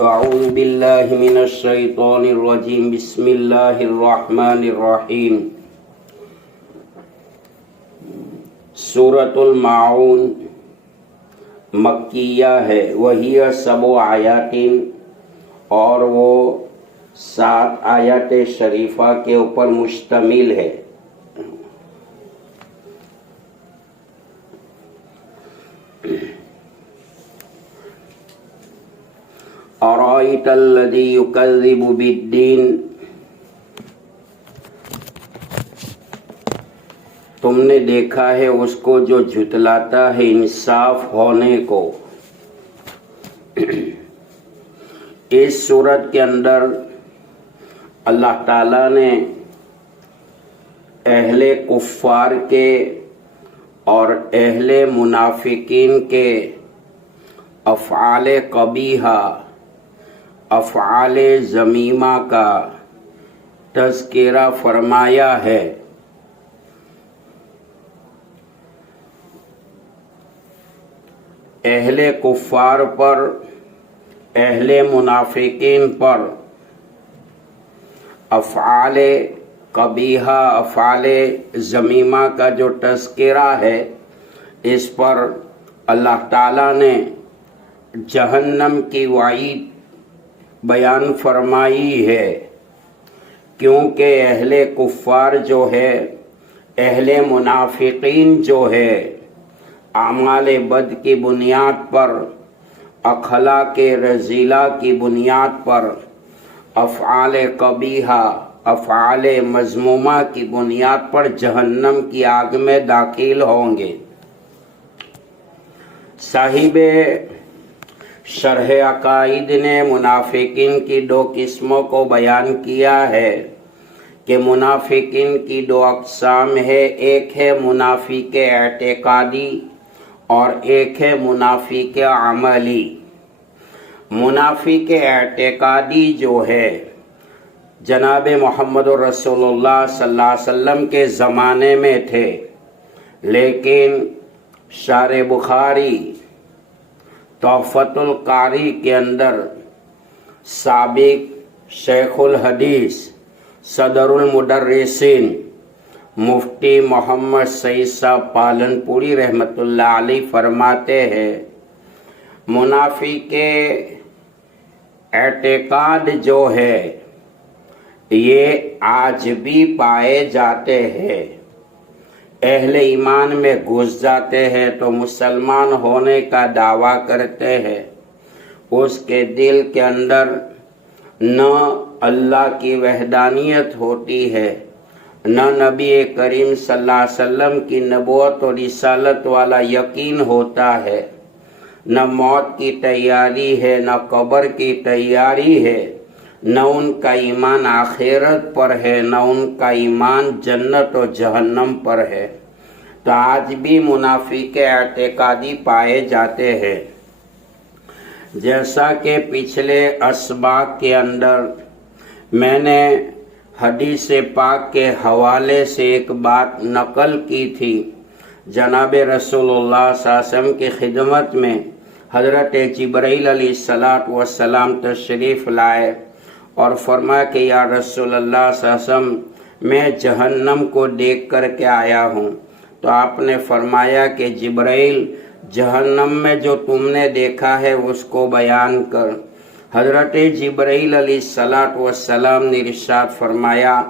اعوذ باللہ من الشیطان الرجیم بسم اللہ الرحمن الرحیم سورۃ الماعون مکیہ ہے، وہی 7 آیات اور وہ 7 آیات شریفہ کے اوپر مشتمل ہے۔ ارأیت الذی یکذب بالدین، تم نے دیکھا ہے اس کو جو جھٹلاتا ہے انصاف ہونے کو۔ اس صورت کے اندر اللہ تعالیٰ نے اہل کفار کے اور اہل منافقین کے افعال قبیحہ، افعال ذمیمہ کا تذکرہ فرمایا ہے۔ اہل کفار پر، اہل منافقین پر افعال قبیحہ، افعال ذمیمہ کا جو تذکرہ ہے، اس پر اللہ تعالیٰ نے جہنم کی وعید بیان فرمائی ہے، کیونکہ اہل کفار جو ہے، اہل منافقین جو ہے، اعمال بد کی بنیاد پر، اخلاق رذیلہ کی بنیاد پر، افعال قبیحہ، افعال مذمومہ کی بنیاد پر جہنم کی آگ میں داخل ہوں گے۔ صاحب شرح عقائد نے منافقین کی 2 قسموں کو بیان کیا ہے کہ منافقین کی 2 اقسام ہے، ایک ہے منافق اعتقادی اور ایک ہے منافق عملی۔ منافق اعتقادی جو ہے، جناب محمد رسول اللہ صلی اللہ علیہ وسلم کے زمانے میں تھے، لیکن شارح بخاری تحفۃ القاری کے اندر سابق شیخ الحدیث صدر المدرسین مفتی محمد سعید صاحب پالنپوری رحمۃ اللہ علیہ فرماتے ہیں، منافق اعتقاد جو ہے یہ آج بھی پائے جاتے ہیں، اہل ایمان میں گھس جاتے ہیں تو مسلمان ہونے کا دعویٰ کرتے ہیں، اس کے دل کے اندر نہ اللہ کی وحدانیت ہوتی ہے، نہ نبی کریم صلی اللہ علیہ وسلم کی نبوت اور رسالت والا یقین ہوتا ہے، نہ موت کی تیاری ہے، نہ قبر کی تیاری ہے، نہ ان کا ایمان آخرت پر ہے، نہ ان کا ایمان جنت و جہنم پر ہے، تو آج بھی منافق اعتقادی پائے جاتے ہیں۔ جیسا کہ پچھلے اسباق کے اندر میں نے حدیث پاک کے حوالے سے ایک بات نقل کی تھی، جناب رسول اللہ صلی اللہ علیہ وسلم کی خدمت میں حضرت جبرائیل علیہ السلام تشریف لائے اور فرمایا کہ یا رسول اللہ صلی اللہ علیہ وسلم میں جہنم کو دیکھ کر کے آیا ہوں، تو آپ نے فرمایا کہ جبرائیل جہنم میں جو تم نے دیکھا ہے اس کو بیان کر۔ حضرت جبرائیل علیہ السلام نے ارشاد فرمایا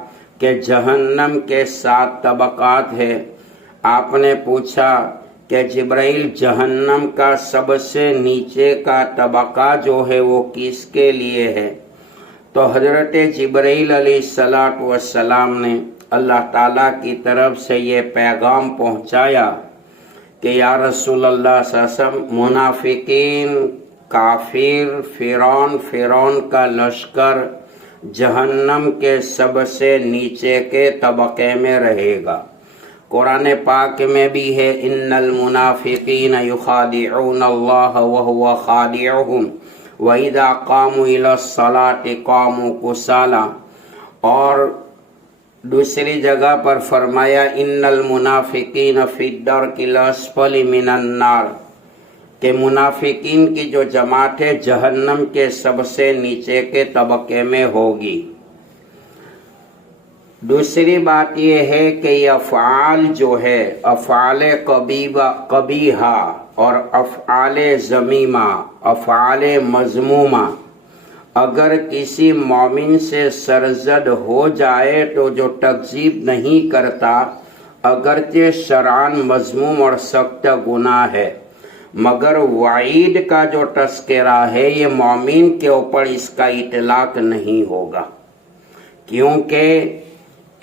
کہ جہنم کے 7 طبقات ہیں۔ آپ نے پوچھا کہ جبرائیل جہنم کا سب سے نیچے کا طبقہ جو ہے وہ کس کے لیے ہے؟ تو حضرت جبرائیل علیہ السلام نے اللہ تعالیٰ کی طرف سے یہ پیغام پہنچایا کہ یا رسول اللہ صلی اللہ علیہ وسلم، منافقین، کافر، فرعون کا لشکر جہنم کے سب سے نیچے کے طبقے میں رہے گا۔ قرآن پاک میں بھی ہے، ان المنافقین یخادعون اللہ وہو خادعہم وَإِذَا قَامُوا إِلَى الصَّلَاةِ قَامُوا كُسَالَىٰ، اور دوسری جگہ پر فرمایا ان المنافقین فی الدرک الاسفل من النار، کہ منافقین کی جو جماعت ہے جہنم کے سب سے نیچے کے طبقے میں ہوگی۔ دوسری بات یہ ہے کہ یہ افعال جو ہے افعال قبیحہ اور افعال ذمیمہ، افعال مذمومہ، اگر کسی مومن سے سرزد ہو جائے تو جو تکذیب نہیں کرتا اگرچہ شرعاً مذموم اور سخت گناہ ہے، مگر وعید کا جو تذکرہ ہے یہ مومن کے اوپر اس کا اطلاق نہیں ہوگا، کیونکہ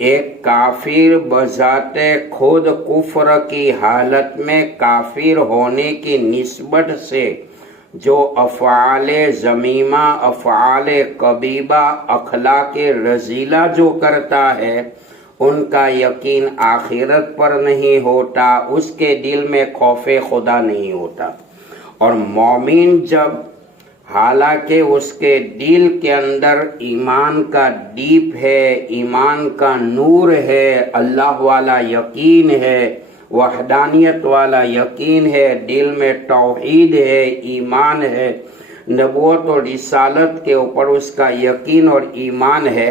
ایک کافر بذات خود کفر کی حالت میں کافر ہونے کی نسبت سے جو افعال ذمیمہ، افعال قبیحہ، اخلاق رذیلہ جو کرتا ہے ان کا یقین آخرت پر نہیں ہوتا، اس کے دل میں خوف خدا نہیں ہوتا۔ اور مومن جب حالانکہ اس کے دل کے اندر ایمان کا دیپ ہے، ایمان کا نور ہے، اللہ والا یقین ہے، وحدانیت والا یقین ہے، دل میں توحید ہے، ایمان ہے، نبوت اور رسالت کے اوپر اس کا یقین اور ایمان ہے،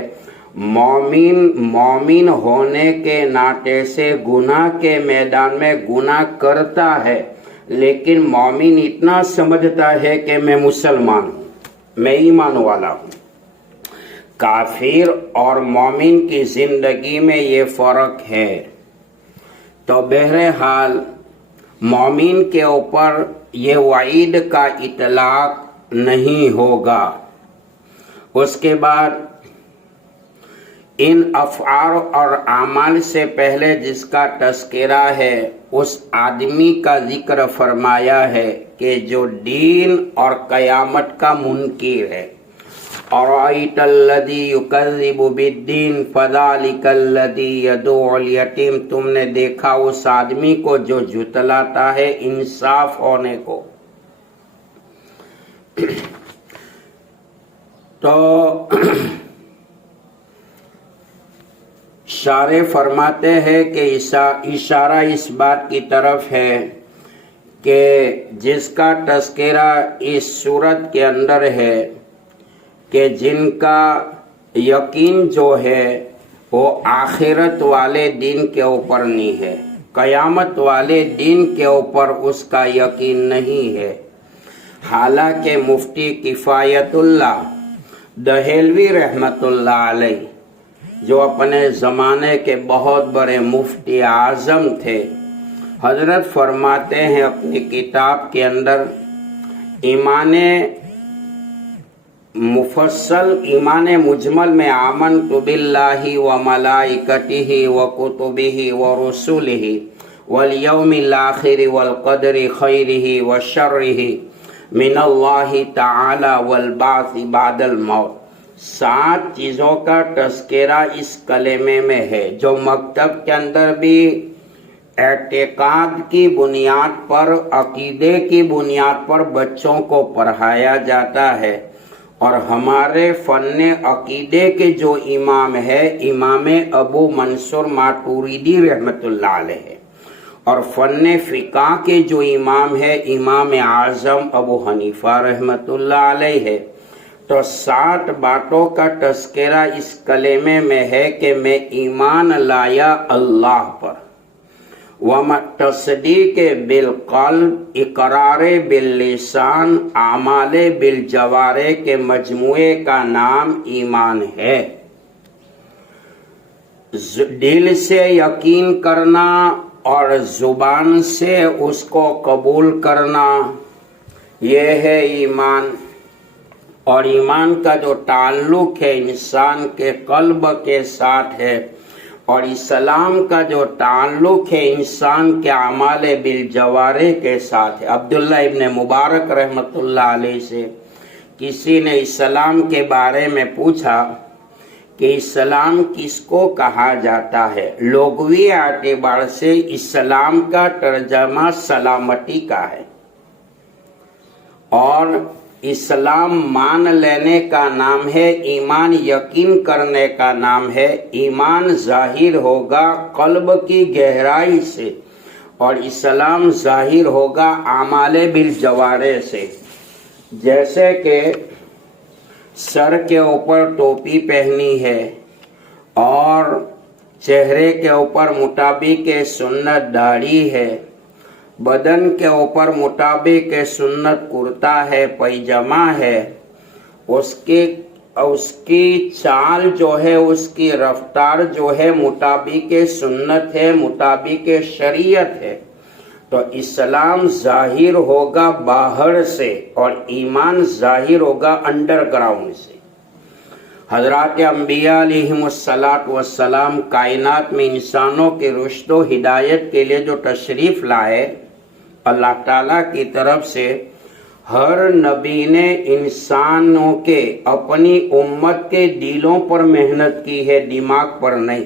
مومن ہونے کے ناطے سے گناہ کے میدان میں گناہ کرتا ہے، لیکن مومن اتنا سمجھتا ہے کہ میں مسلمان ہوں، میں ایمان والا ہوں۔ کافر اور مومن کی زندگی میں یہ فرق ہے۔ تو بہرحال مومن کے اوپر یہ وعید کا اطلاق نہیں ہوگا۔ اس کے بعد ان افعال اور اعمال سے پہلے جس کا تذکرہ ہے اس آدمی کا ذکر فرمایا ہے کہ جو دین اور قیامت کا منکر ہے۔ اَرَأَيْتَ الَّذِي يُكَذِّبُ بِالدِّينِ فَذَلِكَ الَّذِي يَدُعُّ الْيَتِيمَ، تم نے دیکھا اس آدمی کو جو جھٹلاتا ہے انصاف ہونے کو۔ تو شارح فرماتے ہیں کہ اشارہ اس بات کی طرف ہے کہ جس کا تذکرہ اس صورت کے اندر ہے کہ جن کا یقین جو ہے وہ آخرت والے دن کے اوپر نہیں ہے، قیامت والے دن کے اوپر اس کا یقین نہیں ہے۔ حالانکہ مفتی کفایت اللہ دہلوی رحمت اللہ علیہ جو اپنے زمانے کے بہت بڑے مفتی اعظم تھے، حضرت فرماتے ہیں اپنی کتاب کے اندر ایمان مفصل، ایمان مجمل میں آمنت باللہ و ملائکتہ و کتبہ و رسلہ والیوم الآخر والقدر خیرہ و شرہ من اللہ تعالی والبعث بعد الموت۔ 7 چیزوں کا تذکرہ اس کلمے میں ہے جو مکتب کے اندر بھی اعتقاد کی بنیاد پر، عقیدے کی بنیاد پر بچوں کو پڑھایا جاتا ہے، اور ہمارے فن عقیدے کے جو امام ہے امام ابو منصور ماتوریدی رحمت اللہ علیہ، اور فن فقہ کے جو امام ہے امام اعظم ابو حنیفہ رحمت اللہ علیہ ہے۔ تو 7 باتوں کا تذکرہ اس کلمے میں ہے کہ میں ایمان لایا اللہ پر، تصدیق بالقلب، اقرار باللسان، اعمال بالجوارح کے مجموعے کا نام ایمان ہے۔ دل سے یقین کرنا اور زبان سے اس کو قبول کرنا، یہ ہے ایمان۔ اور ایمان کا جو تعلق ہے انسان کے قلب کے ساتھ ہے، اور اسلام کا جو تعلق ہے انسان کے اعمال بالجوارح کے ساتھ ہے۔ عبداللہ ابن مبارک رحمت اللہ علیہ سے کسی نے اسلام کے بارے میں پوچھا کہ اسلام کس کو کہا جاتا ہے؟ لغوی اعتبار سے اسلام کا ترجمہ سلامتی کا ہے، اور اسلام مان لینے کا نام ہے، ایمان یقین کرنے کا نام ہے۔ ایمان ظاہر ہوگا قلب کی گہرائی سے، اور اسلام ظاہر ہوگا اعمال بالجوارح سے، جیسے کہ سر کے اوپر ٹوپی پہنی ہے اور چہرے کے اوپر مطابق سنت داڑھی ہے، بدن کے اوپر مطابق سنت کرتا ہے، پیجامہ ہے، اس کی چال جو ہے، اس کی رفتار جو ہے مطابق سنت ہے، مطابق شریعت ہے۔ تو اسلام ظاہر ہوگا باہر سے اور ایمان ظاہر ہوگا انڈر گراؤنڈ سے۔ حضرات انبیاء علیہم السلام کائنات میں انسانوں کے رشد و ہدایت کے لیے جو تشریف لائے، اللہ تعالیٰ کی طرف سے ہر نبی نے انسانوں کے اپنی امت کے دلوں پر محنت کی ہے، دماغ پر نہیں۔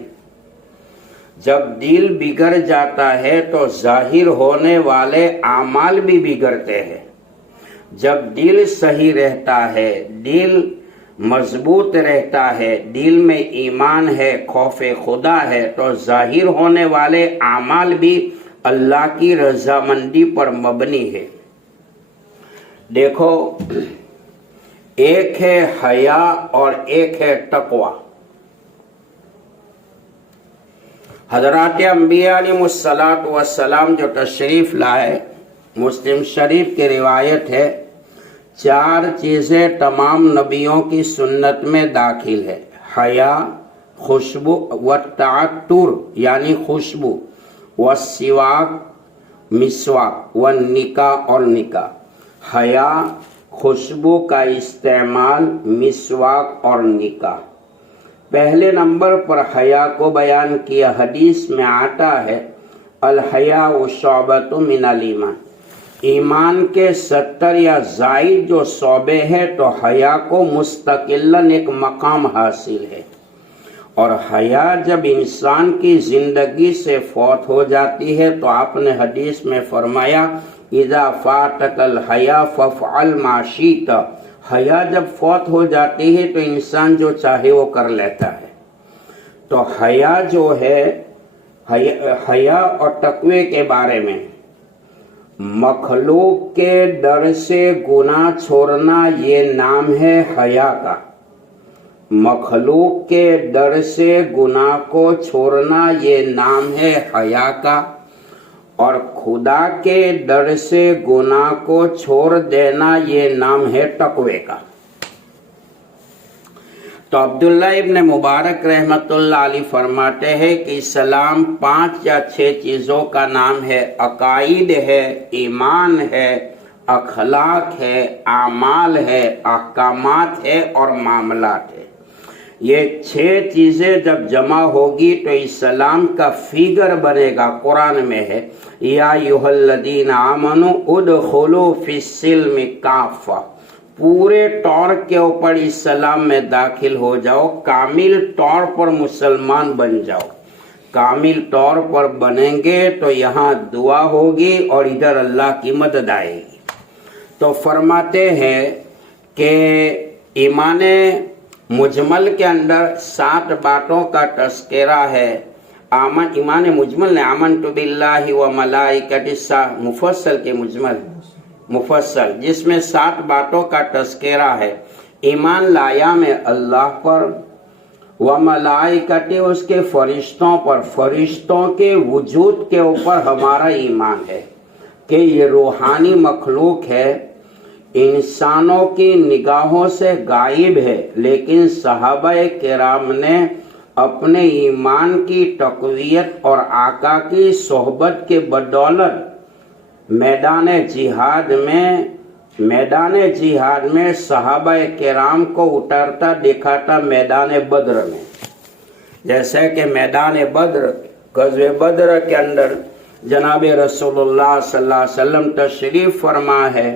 جب دل بگڑ جاتا ہے تو ظاہر ہونے والے اعمال بھی بگڑتے ہیں۔ جب دل صحیح رہتا ہے، دل مضبوط رہتا ہے، دل میں ایمان ہے، خوف خدا ہے، تو ظاہر ہونے والے اعمال بھی اللہ کی رضامندی پر مبنی ہے۔ دیکھو، ایک ہے حیا اور ایک ہے تقوی۔ حضرات انبیاء علیہ السلام جو تشریف لائے، مسلم شریف کی روایت ہے، 4 چیزیں تمام نبیوں کی سنت میں داخل ہے: حیا، خوشبو، والتعطر یعنی خوشبو، والسواک مسواک، والنکاح اور نکاح۔ حیا، خوشبو کا استعمال، مسواک اور نکاح۔ پہلے نمبر پر حیا کو بیان کیا، حدیث میں آتا ہے الحیاء شعبۃ من الایمان، ایمان کے 70 یا زائد جو شعبے ہیں تو حیا کو مستقلاً ایک مقام حاصل ہے۔ اور حیا جب انسان کی زندگی سے فوت ہو جاتی ہے تو آپ نے حدیث میں فرمایا اذا فاتک الحیا فافعل ما شئت، حیا جب فوت ہو جاتی ہے تو انسان جو چاہے وہ کر لیتا ہے۔ تو حیا جو ہے، حیا اور تقوی کے بارے میں، مخلوق کے ڈر سے گناہ چھوڑنا یہ نام ہے حیا کا۔ مخلوق کے ڈر سے گناہ کو چھوڑنا یہ نام ہے حیا کا، اور خدا کے ڈر سے گناہ کو چھوڑ دینا یہ نام ہے تقوی کا۔ تو عبداللہ ابن مبارک رحمت اللہ علیہ فرماتے ہیں کہ اسلام 5 یا 6 چیزوں کا نام ہے: عقائد ہے، ایمان ہے، اخلاق ہے، اعمال ہے، احکامات ہے اور معاملات ہے۔ یہ 6 چیزیں جب جمع ہوگی تو اسلام کا فیگر بنے گا۔ قرآن میں ہے یا ایھا الذین آمنوا ادخلوا فی السلم کافہ، پورے طور کے اوپر اسلام میں داخل ہو جاؤ، کامل طور پر مسلمان بن جاؤ۔ کامل طور پر بنیں گے تو یہاں دعا ہوگی اور ادھر اللہ کی مدد آئے گی۔ تو فرماتے ہیں کہ ایمان مجمل کے اندر 7 باتوں کا تذکرہ ہے۔ ایمان مجمل نے آمنت باللہ و ملائکتہ، مفصل کے مفصل، جس میں 7 باتوں کا تذکرہ ہے۔ ایمان لایا میں اللہ پر، و ملائکتہ اس کے فرشتوں پر، فرشتوں کے وجود کے اوپر ہمارا ایمان ہے کہ یہ روحانی مخلوق ہے، انسانوں کی نگاہوں سے غائب ہے، لیکن صحابہ کرام نے اپنے ایمان کی تقویت اور آقا کی صحبت کے بدولت میدان جہاد میں صحابہ کرام کو اترتا دیکھا تھا میدان بدر میں۔ جیسے کہ میدان بدر، غزوہ بدر کے اندر جناب رسول اللہ صلی اللہ علیہ وسلم تشریف فرما ہے،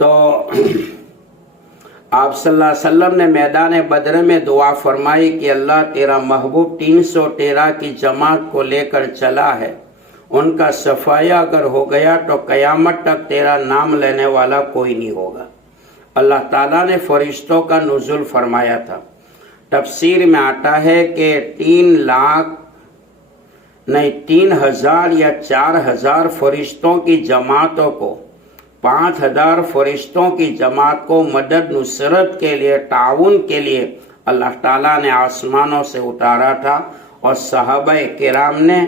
تو آپ صلی اللہ علیہ وسلم نے میدان بدر میں دعا فرمائی کہ اللہ تیرا محبوب 313 کی جماعت کو لے کر چلا ہے، ان کا صفایہ اگر ہو گیا تو قیامت تک تیرا نام لینے والا کوئی نہیں ہوگا۔ اللہ تعالیٰ نے فرشتوں کا نزول فرمایا تھا۔ تفسیر میں آتا ہے کہ 3 لاکھ نہیں 3000 یا 4000 فرشتوں کی جماعتوں کو، 5000 فرشتوں کی جماعت کو مدد نصرت کے لیے، تعاون کے لیے اللہ تعالیٰ نے آسمانوں سے اتارا تھا، اور صحابہ کرام نے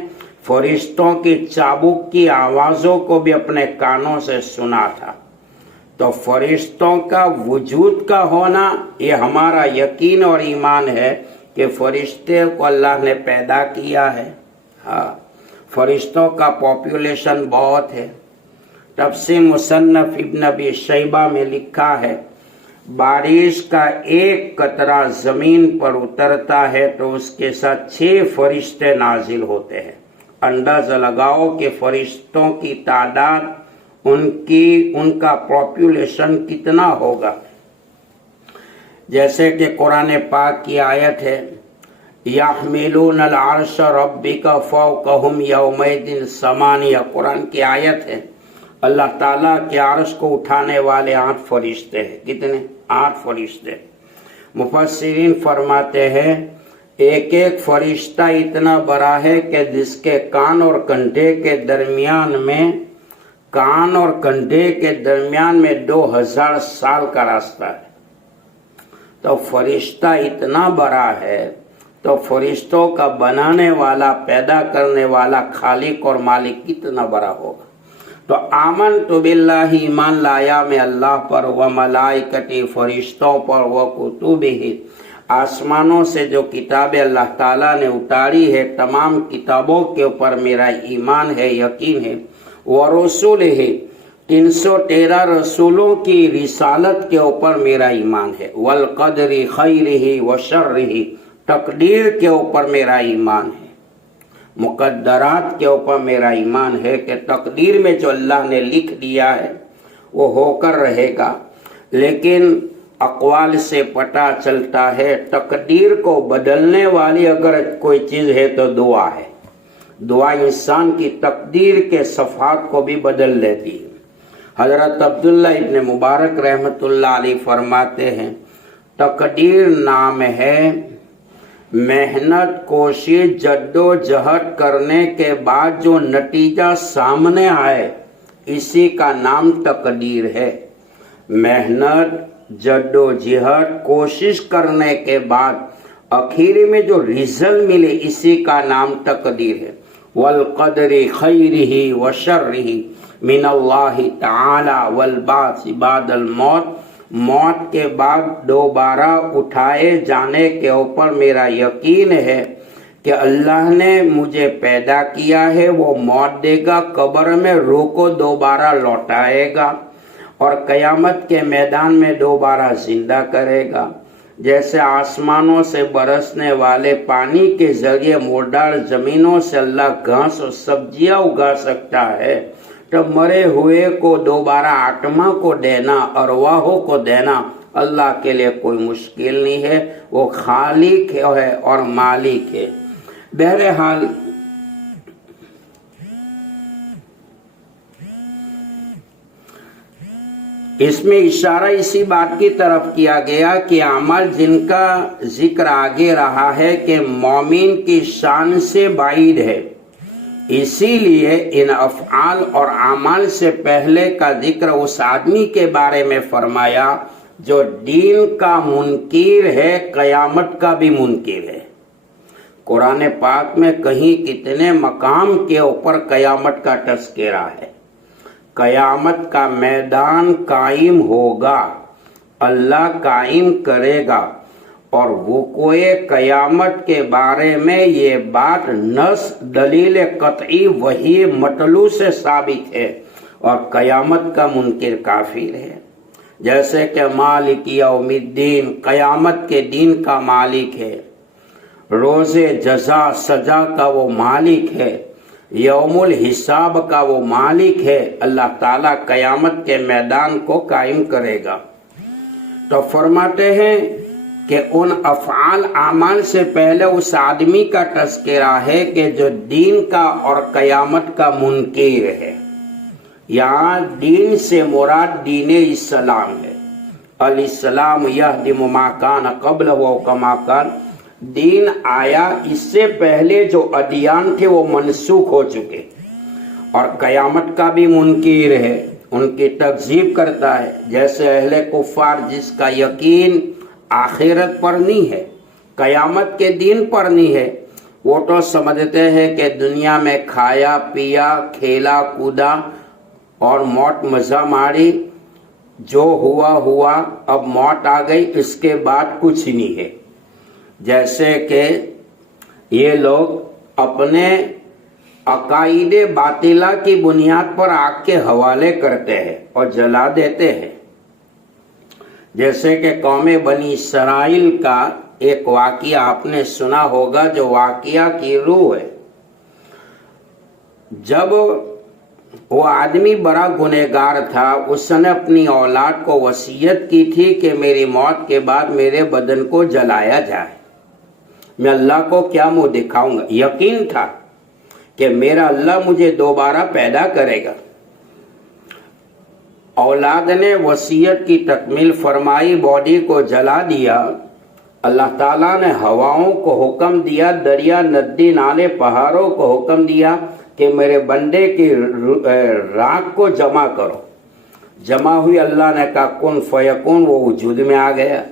فرشتوں کی چابک کی آوازوں کو بھی اپنے کانوں سے سنا تھا۔ تو فرشتوں کا وجود کا ہونا یہ ہمارا یقین اور ایمان ہے کہ فرشتے کو اللہ نے پیدا کیا ہے۔ ہاں، فرشتوں کا پاپولیشن بہت ہے۔ تفسیر مصنف ابن ابی شیبہ میں لکھا ہے، بارش کا ایک قطرہ زمین پر اترتا ہے تو اس کے ساتھ 6 فرشتے نازل ہوتے ہیں۔ اندازہ لگاؤ کہ فرشتوں کی تعداد، ان کا پاپولیشن کتنا ہوگا۔ جیسے کہ قرآن پاک کی آیت ہے، یحملون العرش ربک فوقہم یومئذ ثمانیہ، قرآن کی آیت ہے۔ اللہ تعالیٰ کے عرش کو اٹھانے والے 8 فرشتے ہیں۔ کتنے؟ 8 فرشتے۔ مفسرین فرماتے ہیں ایک ایک فرشتہ اتنا بڑا ہے کہ جس کے کان اور کندھے کے درمیان میں 2000 سال کا راستہ ہے۔ تو فرشتہ اتنا بڑا ہے تو فرشتوں کا بنانے والا، پیدا کرنے والا خالق اور مالک کتنا بڑا ہوگا۔ تو آمنت باللہ، ایمان لایا میں اللہ پر، و ملائکتی، فرشتوں پر، و کتبہ، آسمانوں سے جو کتابیں اللہ تعالیٰ نے اتاری ہے تمام کتابوں کے اوپر میرا ایمان ہے، یقین ہے، ورسولہ، 313 رسولوں کی رسالت کے اوپر میرا ایمان ہے، والقدر خیرہ وشرہ، تقدیر کے اوپر میرا ایمان ہے، مقدرات کے اوپر میرا ایمان ہے کہ تقدیر میں جو اللہ نے لکھ دیا ہے وہ ہو کر رہے گا۔ لیکن اقوال سے پتہ چلتا ہے تقدیر کو بدلنے والی اگر کوئی چیز ہے تو دعا ہے۔ دعا انسان کی تقدیر کے صفحات کو بھی بدل دیتی ہے۔ حضرت عبداللہ ابن مبارک رحمۃ اللہ علیہ فرماتے ہیں، تقدیر نام ہے محنت، کوشش، جد و جہد کرنے کے بعد جو نتیجہ سامنے آئے اسی کا نام تقدیر ہے۔ محنت، جد و جہد، کوشش کرنے کے بعد آخر میں جو رزلٹ ملے اسی کا نام تقدیر ہے۔ والقدر خیرہ وشرہ من اللہ تعالی والبعث بعد الموت، موت کے بعد دوبارہ اٹھائے جانے کے اوپر میرا یقین ہے کہ اللہ نے مجھے پیدا کیا ہے، وہ موت دے گا، قبر میں روح کو دوبارہ لوٹائے گا اور قیامت کے میدان میں دوبارہ زندہ کرے گا۔ جیسے آسمانوں سے برسنے والے پانی کے ذریعے مردار زمینوں سے اللہ گھاس اور سبزیاں اگا سکتا ہے، تو مرے ہوئے کو دوبارہ آتما کو دینا، ارواحوں کو دینا اللہ کے لیے کوئی مشکل نہیں ہے، وہ خالق ہے اور مالک ہے۔ بہرحال اس میں اشارہ اسی بات کی طرف کیا گیا کہ عمل جن کا ذکر آگے رہا ہے کہ مومن کی شان سے بعید ہے، اسی لیے ان افعال اور اعمال سے پہلے کا ذکر اس آدمی کے بارے میں فرمایا جو دین کا منکر ہے، قیامت کا بھی منکر ہے۔ قرآن پاک میں کہیں کتنے مقام کے اوپر قیامت کا تذکرہ ہے۔ قیامت کا میدان قائم ہوگا، اللہ قائم کرے گا، اور وقوع قیامت کے بارے میں یہ بات نص دلیل قطعی وحی مطلوع سے ثابت ہے، اور قیامت کا منکر کافر ہے۔ جیسے کہ مالک یوم الدین، قیامت کے دین کا مالک ہے، روز جزا سزا کا وہ مالک ہے، یوم الحساب کا وہ مالک ہے۔ اللہ تعالیٰ قیامت کے میدان کو قائم کرے گا۔ تو فرماتے ہیں کہ ان افعال اعمال سے پہلے اس آدمی کا تذکرہ ہے کہ جو دین کا اور قیامت کا منکر ہے۔ یہاں دین سے مراد دین اسلام ہے۔ الاسلام یہدم ما کان قبلہ و کما کان، دین آیا، اس سے پہلے جو ادیان تھے وہ منسوخ ہو چکے، اور قیامت کا بھی منکر ہے، ان کی تکذیب کرتا ہے، جیسے اہل کفار جس کا یقین آخرت پر نہیں ہے، قیامت کے دن پر نہیں ہے، وہ تو سمجھتے ہیں کہ دنیا میں کھایا پیا کھیلا کودا اور موت مزہ ماری، جو ہوا ہوا، اب موت آ گئی، اس کے بعد کچھ نہیں ہے۔ جیسے کہ یہ لوگ اپنے عقائد باطلہ کی بنیاد پر آگ کے حوالے کرتے ہیں اور جلا دیتے ہیں۔ جیسے کہ قوم بنی اسرائیل کا ایک واقعہ آپ نے سنا ہوگا، جو واقعہ کی روح ہے۔ جب وہ آدمی بڑا گنہگار تھا، اس نے اپنی اولاد کو وصیت کی تھی کہ میری موت کے بعد میرے بدن کو جلایا جائے، میں اللہ کو کیا منہ دکھاؤں گا۔ یقین تھا کہ میرا اللہ مجھے دوبارہ پیدا کرے گا۔ اولاد نے وصیت کی تکمیل فرمائی، باڈی کو جلا دیا۔ اللہ تعالیٰ نے ہواؤں کو حکم دیا، دریا ندی نالے پہاڑوں کو حکم دیا کہ میرے بندے کی راکھ کو جمع کرو۔ جمع ہوئی، اللہ نے کہا کن فیکون، وہ وجود میں آ گیا۔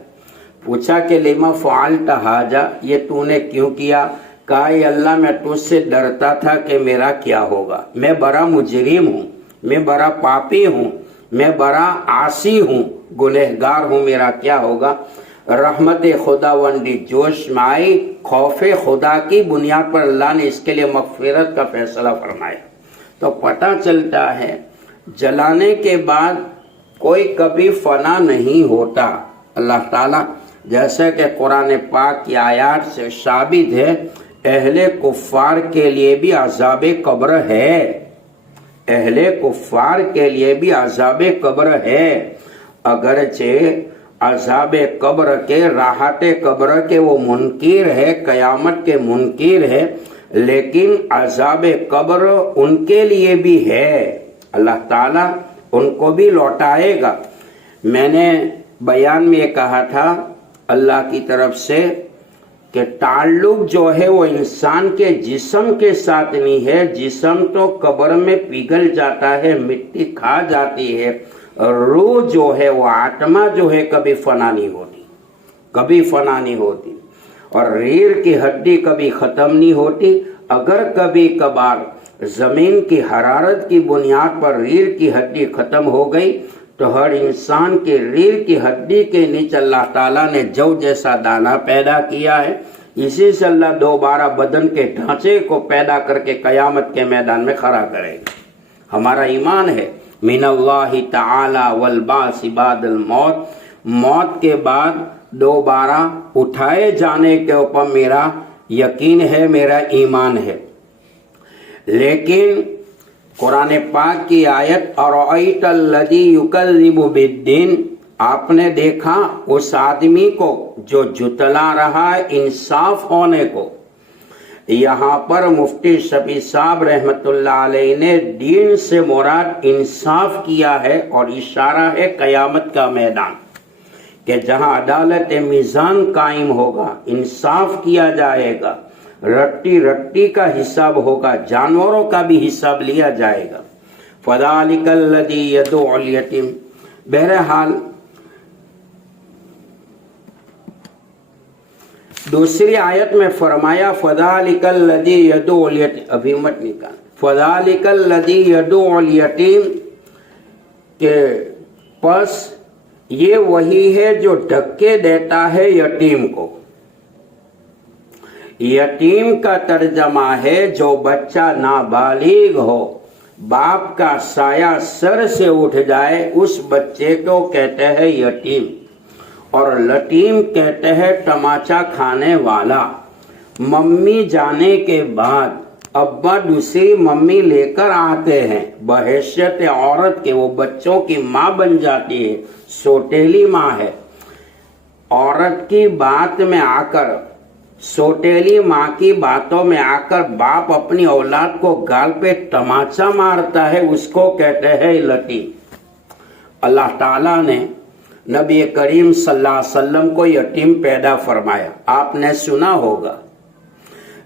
پوچھا کہ لما فعلت ھذا، یہ تو نے کیوں کیا؟ کہا اے اللہ میں تجھ سے ڈرتا تھا کہ میرا کیا ہوگا، میں بڑا مجرم ہوں، میں بڑا پاپی ہوں، میں بڑا عاصی ہوں، گنہگار ہوں، میرا کیا ہوگا۔ رحمت خداوندی جوش میں آئی، خوف خدا کی بنیاد پر اللہ نے اس کے لیے مغفرت کا فیصلہ فرمایا۔ تو پتہ چلتا ہے جلانے کے بعد کوئی کبھی فنا نہیں ہوتا۔ اللہ تعالیٰ جیسے کہ قرآن پاک کی آیات سے ثابت ہے، اہل کفار کے لیے بھی عذاب قبر ہے، اہل کفار کے لیے بھی عذاب قبر ہے۔ اگرچہ عذاب قبر کے، راحت قبر کے وہ منکر ہے، قیامت کے منکر ہے، لیکن عذاب قبر ان کے لیے بھی ہے، اللہ تعالیٰ ان کو بھی لوٹائے گا۔ میں نے بیان میں یہ کہا تھا اللہ کی طرف سے کہ تعلق جو ہے وہ انسان کے جسم کے ساتھ نہیں ہے، جسم تو قبر میں پگھل جاتا ہے، مٹی کھا جاتی ہے، روح جو ہے وہ آتما جو ہے کبھی فنا نہیں ہوتی، کبھی فنا نہیں ہوتی، اور ریڑھ کی ہڈی کبھی ختم نہیں ہوتی۔ اگر کبھی کبھار زمین کی حرارت کی بنیاد پر ریڑھ کی ہڈی ختم ہو گئی تو ہر انسان کے ریڑھ کی ہڈی کے نیچے اللہ تعالیٰ نے جو جیسا دانہ پیدا کیا ہے، اسی سے اللہ دوبارہ بدن کے ڈھانچے کو پیدا کر کے قیامت کے میدان میں کھڑا کرے گا۔ ہمارا ایمان ہے من اللہ تعالی والبعث بعد الموت، موت کے بعد دوبارہ اٹھائے جانے کے اوپر میرا یقین ہے، میرا ایمان ہے۔ لیکن قرآن پاک کی آیت ارأیت الذی یکذب بالدین، آپ نے دیکھا اس آدمی کو جو جتلا رہا ہے انصاف ہونے کو۔ یہاں پر مفتی شفیع صاحب رحمت اللہ علیہ نے دین سے مراد انصاف کیا ہے، اور اشارہ ہے قیامت کا میدان، کہ جہاں عدالت میزان قائم ہوگا، انصاف کیا جائے گا، رٹی رٹی کا حساب ہوگا، جانوروں کا بھی حساب لیا جائے گا۔ فذلک الذی یدعو الیتیم، بہرحال دوسری آیت میں فرمایا فذلک الذی یدعو الیتیم، ابھی مت نکال، فذلک الذی یدعو الیتیم، کہ پس یہ وہی ہے جو دھکے دیتا ہے یتیم کو۔ یتیم کا ترجمہ ہے جو بچہ نابالغ ہو، باپ کا سایہ سر سے اٹھ جائے، اس بچے کو کہتے ہیں یتیم، اور لٹیم کہتے ہیں تماچا کھانے والا۔ ممی جانے کے بعد ابا دوسری ممی لے کر آتے ہیں، بحیثیت عورت کے وہ بچوں کی ماں بن جاتی ہے، سوتیلی ماں ہے۔ عورت کی بات میں آ کر، سوتیلی ماں کی باتوں میں آ کر باپ اپنی اولاد کو گال پہ تماچا مارتا ہے، اس کو کہتے ہیں لٹیم۔ اللہ تعالیٰ نے نبی کریم صلی اللہ علیہ وسلم کو یتیم پیدا فرمایا. آپ نے سنا ہوگا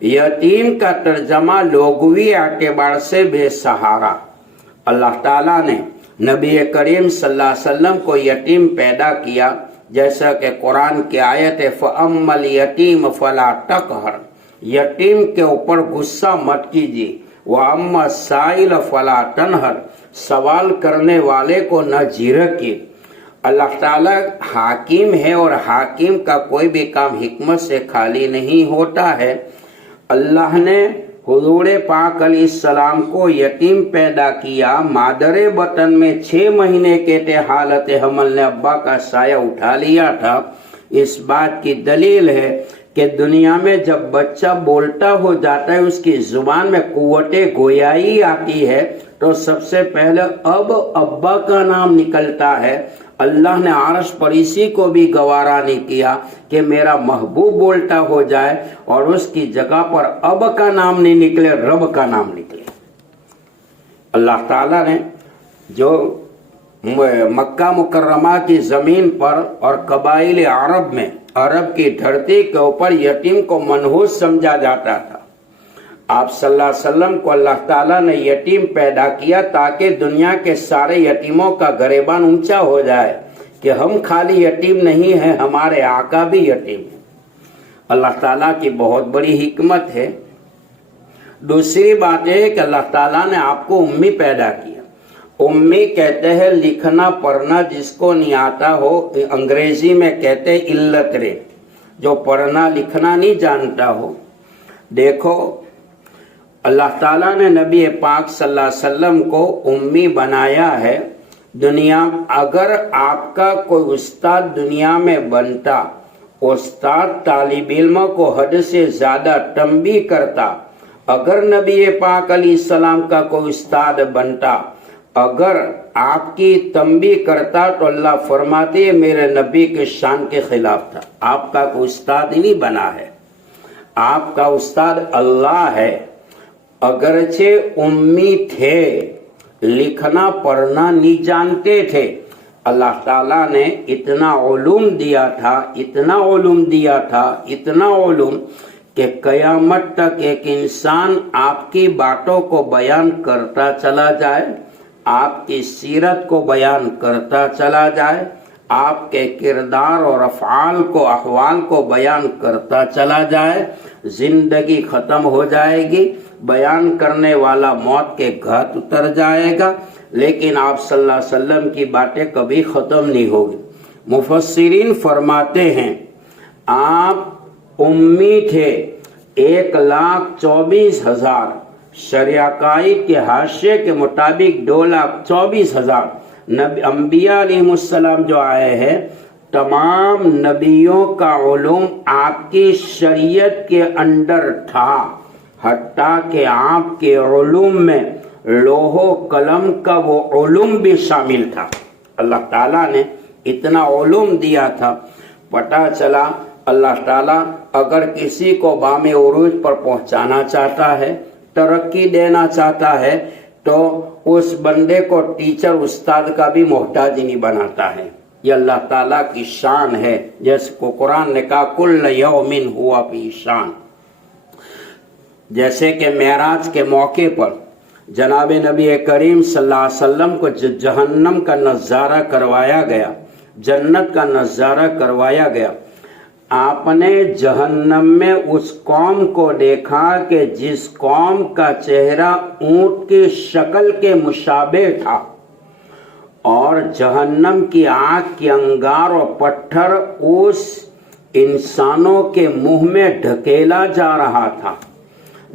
یتیم کا ترجمہ لغوی اعتبار سے بے سہارا. اللہ تعالیٰ نے نبی کریم صلی اللہ علیہ وسلم کو یتیم پیدا کیا، جیسا کہ قرآن کی آیت ہے فَأَمَّا الْيَتِيمَ فَلَا تَقْهَرْ، یتیم کے اوپر غصہ مت کیجیے. وَأَمَّا السَّائِلَ فَلَا تَنْهَرْ، سوال کرنے والے کو نہ جھڑکیے. اللہ تعالیٰ حاکم ہے اور حاکم کا کوئی بھی کام حکمت سے خالی نہیں ہوتا ہے. اللہ نے حضور پاک علیہ السلام کو یتیم پیدا کیا. مادر بطن میں 6 مہینے کے تھے، حالت حمل نے ابا کا سایہ اٹھا لیا تھا. اس بات کی دلیل ہے کہ دنیا میں جب بچہ بولتا ہو جاتا ہے، اس کی زبان میں قوت گویائی آتی ہے، تو سب سے پہلے ابا کا نام نکلتا ہے. اللہ نے عرش پر اسی کو بھی گوارا نہیں کیا کہ میرا محبوب بولتا ہو جائے اور اس کی جگہ پر اب کا نام نہیں نکلے، رب کا نام نکلے. اللہ تعالیٰ نے جو مکہ مکرمہ کی زمین پر اور قبائل عرب میں، عرب کی دھرتی کے اوپر یتیم کو منحوس سمجھا جاتا تھا. آپ صلی اللہ علیہ وسلم کو اللہ تعالیٰ نے یتیم پیدا کیا تاکہ دنیا کے سارے یتیموں کا گریبان اونچا ہو جائے کہ ہم خالی یتیم نہیں ہیں، ہمارے آقا بھی یتیم ہیں. اللہ تعالیٰ کی بہت بڑی حکمت ہے. دوسری بات ہے کہ اللہ تعالیٰ نے آپ کو امی پیدا کیا. امی کہتے ہیں لکھنا پڑھنا جس کو نہیں آتا ہو، انگریزی میں کہتے ہیں illiterate، جو پڑھنا لکھنا نہیں جانتا ہو. دیکھو اللہ تعالیٰ نے نبی پاک صلی اللہ علیہ وسلم کو امی بنایا ہے. دنیا اگر آپ کا کوئی استاد دنیا میں بنتا، استاد طالب علم کو حد سے زیادہ تنبیہ کرتا. اگر نبی پاک علیہ السلام کا کوئی استاد بنتا، اگر آپ کی تنبیہ کرتا، تو اللہ فرماتے میرے نبی کے شان کے خلاف تھا. آپ کا کوئی استاد ہی نہیں بنا ہے، آپ کا استاد اللہ ہے. اگرچہ امی تھے، لکھنا پڑھنا نہیں جانتے تھے، اللہ تعالیٰ نے اتنا علوم دیا تھا، اتنا علوم دیا تھا، اتنا علوم کہ قیامت تک ایک انسان آپ کی باتوں کو بیان کرتا چلا جائے، آپ کی سیرت کو بیان کرتا چلا جائے، آپ کے کردار اور افعال کو، احوال کو بیان کرتا چلا جائے. زندگی ختم ہو جائے گی، بیان کرنے والا موت کے گھات اتر جائے گا، لیکن آپ صلی اللہ علیہ وسلم کی باتیں کبھی ختم نہیں ہوگی. مفسرین فرماتے ہیں آپ امی تھے. 1,24,000 شرع قائد کے حاشیے کے مطابق 2,24,000 انبیاء علیہ السلام جو آئے ہیں، تمام نبیوں کا علوم آپ کی شریعت کے اندر تھا، حتیٰ کہ آپ کے علوم میں لوح و قلم کا وہ علوم بھی شامل تھا. اللہ تعالیٰ نے اتنا علوم دیا تھا. پتہ چلا اللہ تعالیٰ اگر کسی کو بام عروج پر پہنچانا چاہتا ہے، ترقی دینا چاہتا ہے، تو اس بندے کو ٹیچر استاد کا بھی محتاج نہیں بناتا ہے. یہ اللہ تعالیٰ کی شان ہے، جس کو قرآن نے کہا کل یوم ہوا فی شان. جیسے کہ معراج کے موقع پر جناب نبی کریم صلی اللہ علیہ وسلم کو جہنم کا نظارہ کروایا گیا، جنت کا نظارہ کروایا گیا، آپ نے جہنم میں اس قوم کو دیکھا کہ جس قوم کا چہرہ اونٹ کی شکل کے مشابہ تھا، اور جہنم کی آگ کی انگار اور پتھر اس انسانوں کے منہ میں ڈھکیلا جا رہا تھا،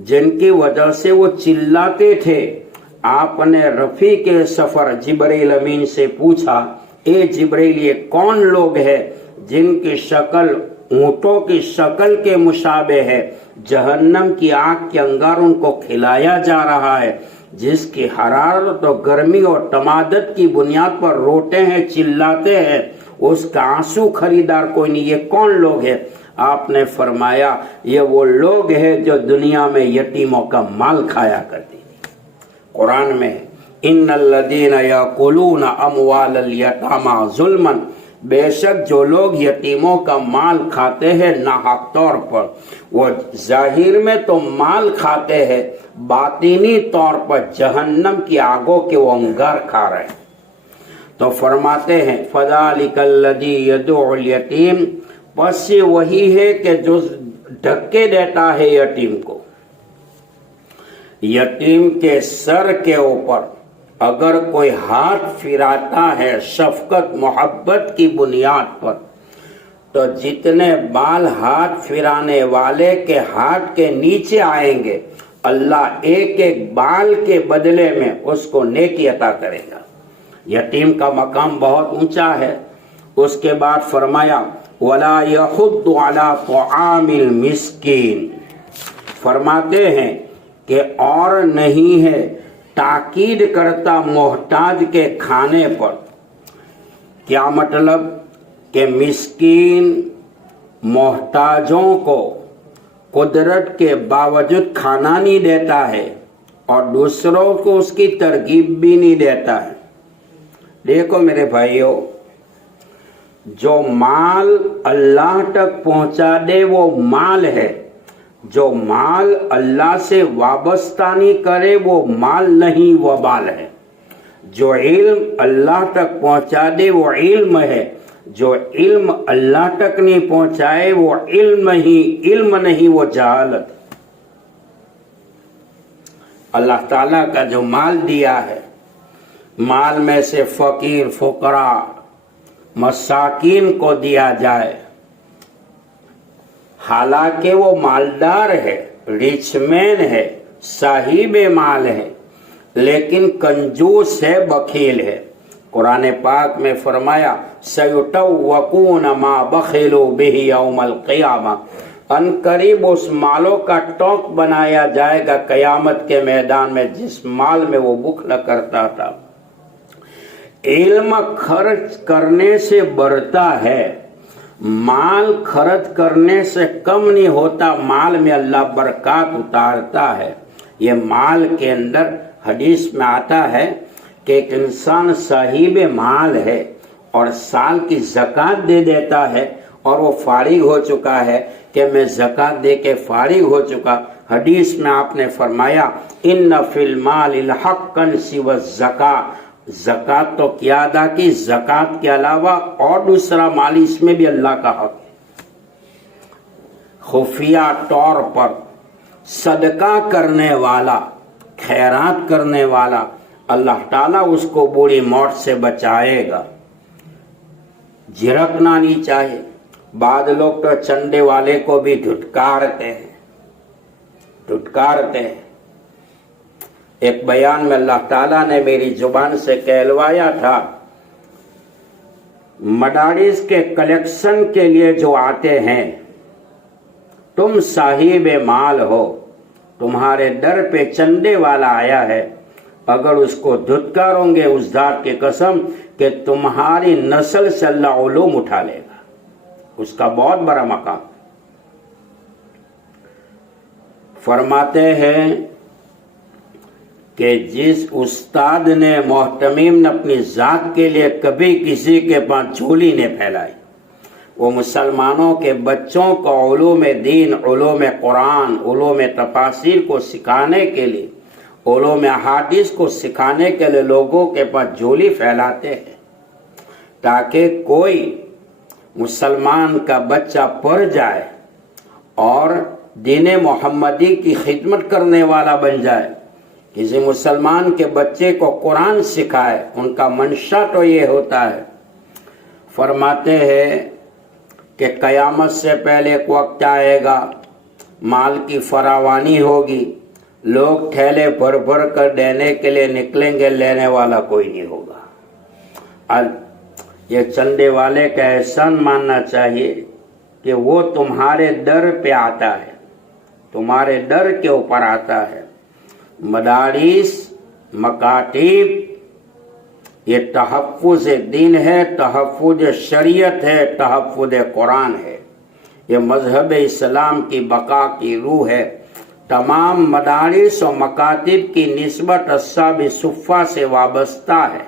جن کی وجہ سے وہ چلاتے تھے. آپ نے رفیق سفر جبرائیل امین سے پوچھا، اے جبرائیل یہ کون لوگ ہیں جن کی شکل اونٹوں کی شکل کے مشابہ ہے، جہنم کی آگ کے انگار ان کو کھلایا جا رہا ہے، جس کی حرارت اور گرمی اور تمادت کی بنیاد پر روتے ہیں، چلاتے ہیں، اس کا آنسو خریدار کوئی نہیں. یہ کون لوگ ہیں؟ آپ نے فرمایا یہ وہ لوگ ہیں جو دنیا میں یتیموں کا مال کھایا کرتے تھے. قرآن میں ان الذین یاکلون اموال الیتامی ظلما بے شک جو لوگ یتیموں کا مال کھاتے ہیں ناحق طور پر، وہ ظاہر میں تو مال کھاتے ہیں، باطنی طور پر جہنم کی آگوں کے وہ انگار کھا رہے ہیں۔ تو فرماتے ہیں فَذَلِكَ الَّذِي يَدُعُ الْيَتِيمَ، پس یہ وہی ہے کہ جو دھکے دیتا ہے یتیم کو۔ یتیم کے سر کے اوپر اگر کوئی ہاتھ پھراتا ہے شفقت محبت کی بنیاد پر، تو جتنے بال ہاتھ پھرانے والے کے ہاتھ کے نیچے آئیں گے، اللہ ایک ایک بال کے بدلے میں اس کو نیکی عطا کرے گا۔ یتیم کا مقام بہت اونچا ہے۔ اس کے بعد فرمایا وَلَا يَحُضُّ عَلَىٰ طَعَامِ الْمِسْكِينِ، فرماتے ہیں کہ اور نہیں ہے تاکید کرتا محتاج کے کھانے پر۔ کیا مطلب؟ کہ مسکین محتاجوں کو قدرت کے باوجود کھانا نہیں دیتا ہے اور دوسروں کو اس کی ترغیب بھی نہیں دیتا ہے۔ دیکھو میرے بھائیوں، جو مال اللہ تک پہنچا دے وہ مال ہے، جو مال اللہ سے وابستہ نہیں کرے وہ مال نہیں، وبال ہے۔ جو علم اللہ تک پہنچا دے وہ علم ہے، جو علم اللہ تک نہیں پہنچائے وہ علم نہیں، وہ جہالت۔ اللہ تعالیٰ کا جو مال دیا ہے، مال میں سے فقیر فقراء مساکین کو دیا جائے، حالانکہ وہ مالدار ہے، ریچ مین ہے، صاحب مال ہے، لیکن کنجوس ہے، بخیل ہے۔ قرآن پاک میں فرمایا سَيُطَوَّقُونَ مَا بَخِلُوا بِهِ يَوْمَ الْقِيَامَةِ، ان قریب اس مالوں کا ٹوک بنایا جائے گا قیامت کے میدان میں جس مال میں وہ بخل کرتا تھا۔ علم خرچ کرنے سے بڑھتا ہے، مال خرچ کرنے سے کم نہیں ہوتا، مال میں اللہ برکات اتارتا ہے۔ یہ مال کے اندر حدیث میں آتا ہے کہ ایک انسان صاحب مال ہے اور سال کی زکوٰۃ دے دیتا ہے اور وہ فارغ ہو چکا ہے کہ میں زکوٰۃ دے کے فارغ ہو چکا۔ حدیث میں آپ نے فرمایا ان فی المال الحقا سوى الزکاۃ، زکوٰۃ تو کیا ادا کی، زکوٰۃ کے علاوہ اور دوسرا مال اس میں بھی اللہ کا حق ہے۔ خفیہ طور پر صدقہ کرنے والا، خیرات کرنے والا، اللہ تعالیٰ اس کو بری موت سے بچائے گا۔ جھڑکنا نہیں چاہیے۔ بعض لوگ تو چندے والے کو بھی دھٹکارتے ہیں۔ ایک بیان میں اللہ تعالیٰ نے میری زبان سے کہلوایا تھا، مدارس کے کلیکشن کے لیے جو آتے ہیں، تم صاحب مال ہو، تمہارے در پہ چندے والا آیا ہے، اگر اس کو دھتکارو گے اس ذات کی قسم کہ تمہاری نسل سے اللہ علوم اٹھا لے گا۔ اس کا بہت بڑا مقام۔ فرماتے ہیں کہ جس استاد نے محتمیم نے اپنی ذات کے لیے کبھی کسی کے پاس جھولی نہیں پھیلائی، وہ مسلمانوں کے بچوں کو علوم دین، علوم قرآن، علوم تفاسیر کو سکھانے کے لیے، علوم احادیث کو سکھانے کے لیے لوگوں کے پاس جھولی پھیلاتے ہیں تاکہ کوئی مسلمان کا بچہ پڑھ جائے اور دین محمدی کی خدمت کرنے والا بن جائے، کسی مسلمان کے بچے کو قرآن سکھائے۔ ان کا منشا تو یہ ہوتا ہے۔ فرماتے ہیں کہ قیامت سے پہلے ایک وقت آئے گا، مال کی فراوانی ہوگی، لوگ تھیلے بھر بھر کر دینے کے لیے نکلیں گے، لینے والا کوئی نہیں ہوگا۔ یہ چندے والے کا احسان ماننا چاہیے کہ وہ تمہارے در پہ آتا ہے، تمہارے در کے اوپر آتا ہے۔ مدارس، مکاتب، یہ تحفظ دین ہے، تحفظ شریعت ہے، تحفظ قرآن ہے، یہ مذہب اسلام کی بقا کی روح ہے۔ تمام مدارس و مکاتب کی نسبت اصحاب صفہ سے وابستہ ہے۔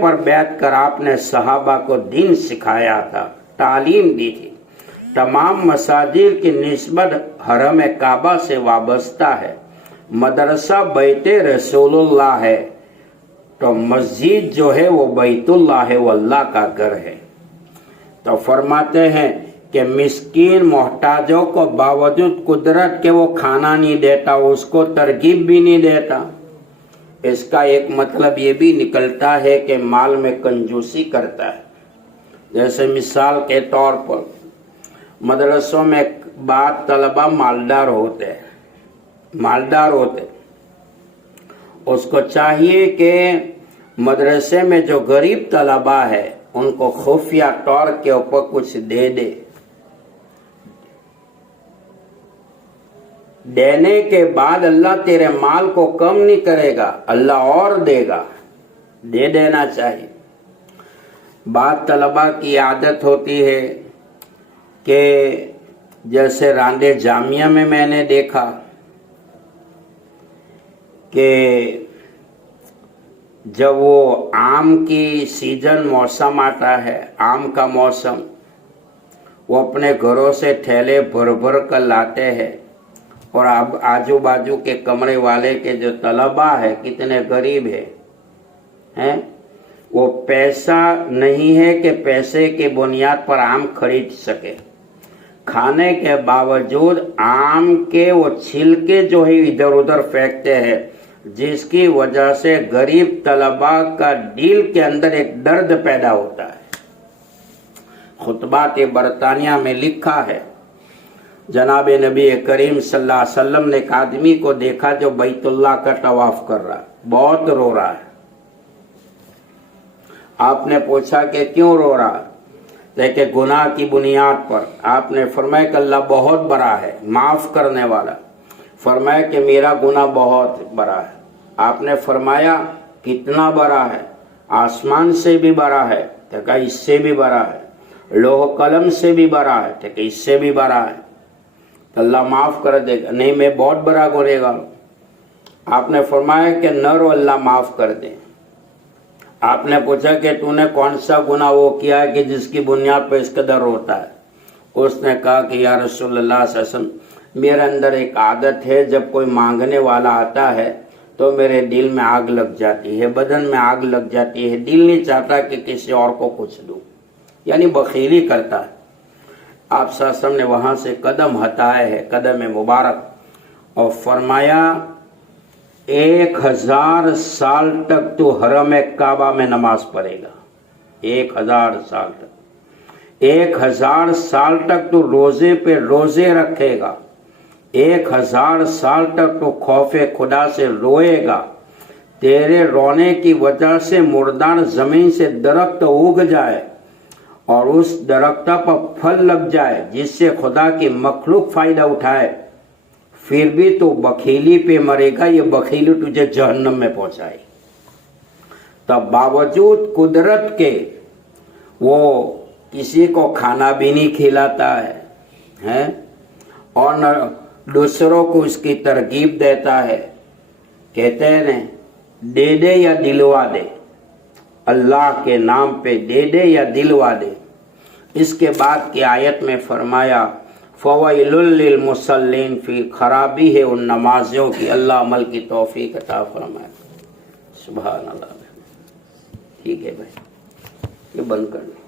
پر بیٹھ کر آپ نے صحابہ کو دین سکھایا تھا، تعلیم دی تھی، تمام مساجد کی نسبت حرم کعبہ سے وابستہ ہے، مدرسہ بیت رسول اللہ ہے، تو مسجد جو ہے وہ بیت اللہ ہے، وہ اللہ کا گھر ہے۔ تو فرماتے ہیں کہ مسکین محتاجوں کو باوجود قدرت کے وہ کھانا نہیں دیتا، اس کو ترغیب بھی نہیں دیتا۔ اس کا ایک مطلب یہ بھی نکلتا ہے کہ مال میں کنجوسی کرتا ہے۔ جیسے مثال کے طور پر مدرسوں میں بعض طلبہ مالدار ہوتے، اس کو چاہیے کہ مدرسے میں جو غریب طلبہ ہے ان کو خفیہ طور کے اوپر کچھ دے دے، دینے کے بعد اللہ تیرے مال کو کم نہیں کرے گا، اللہ اور دے گا، دے دینا چاہیے۔ بعض طلبہ کی عادت ہوتی ہے کہ جیسے راندے جامعہ میں نے دیکھا کہ جب وہ آم کی سیزن موسم آتا ہے، آم کا موسم، وہ اپنے گھروں سے تھیلے بھر بھر کر لاتے ہیں، اور اب آجو باجو کے کمرے والے کے جو طلبہ ہے کتنے غریب ہیں، وہ پیسہ نہیں ہے کہ پیسے کے بنیاد پر آم خرید سکے، کھانے کے باوجود آم کے وہ چھلکے جو ہے ادھر ادھر پھینکتے ہیں، جس کی وجہ سے غریب طلبہ کا دل کے اندر ایک درد پیدا ہوتا ہے۔ خطبات برطانیہ میں لکھا ہے، جناب نبی کریم صلی اللہ علیہ وسلم نے ایک آدمی کو دیکھا جو بیت اللہ کا طواف کر رہا، بہت رو رہا ہے۔ آپ نے پوچھا کہ کیوں رو رہا؟ کہ گناہ کی بنیاد پر۔ آپ نے فرمایا کہ اللہ بہت بڑا ہے، معاف کرنے والا۔ فرمایا کہ میرا گناہ بہت بڑا ہے۔ آپ نے فرمایا کتنا بڑا ہے؟ آسمان سے بھی بڑا ہے، تو کہا اس سے بھی بڑا ہے، لوح قلم سے بھی بڑا ہے، تو کہ اس سے بھی بڑا ہے، اللہ معاف کر دے گا۔ نہیں، میں بہت بڑا گنہگار ہوں۔ آپ نے فرمایا کہ نہ رو، اللہ معاف کر دے۔ آپ نے پوچھا کہ تو نے کون سا گناہ وہ کیا ہے کہ جس کی بنیاد پر اس قدر روتا ہے؟ اس نے کہا کہ یا رسول اللہ صلی اللہ علیہ وسلم، میرے اندر ایک عادت ہے، جب کوئی مانگنے والا آتا ہے تو میرے دل میں آگ لگ جاتی ہے، بدن میں آگ لگ جاتی ہے، دل نہیں چاہتا کہ کسی اور کو کچھ دوں، یعنی بخیلی کرتا ہے۔ آپ صلی اللہ علیہ وسلم نے وہاں سے قدم ہٹائے ہے، قدم مبارک، اور فرمایا 1000 سال تک تو حرم کعبہ میں نماز پڑھے گا، 1000 سال تک، 1000 سال تک تو روزے پہ روزے رکھے گا، 1000 سال تک تو خوف خدا سے روئے گا، تیرے رونے کی وجہ سے مردار زمین سے درخت اگ جائے اور اس درخت پر پھل لگ جائے جس سے خدا کی مخلوق فائدہ اٹھائے، پھر بھی تو بخیلی پہ مرے گا، یہ بخیلی تجھے جہنم میں پہنچائے۔ تب باوجود قدرت کے وہ کسی کو کھانا بھی نہیں کھلاتا ہے اور نہ دوسروں کو اس کی ترغیب دیتا ہے۔ کہتے ہیں دے دے یا دلوا دے، اللہ کے نام پہ دے دے یا دلوا دے۔ اس کے بعد کی آیت میں فرمایا فویل للمصلین، فی خرابی ہے ان نمازیوں کی، اللہ عمل کی توفیق عطا فرمائے۔ سبحان اللہ۔ ٹھیک ہے بھائی، یہ بند کر دیں۔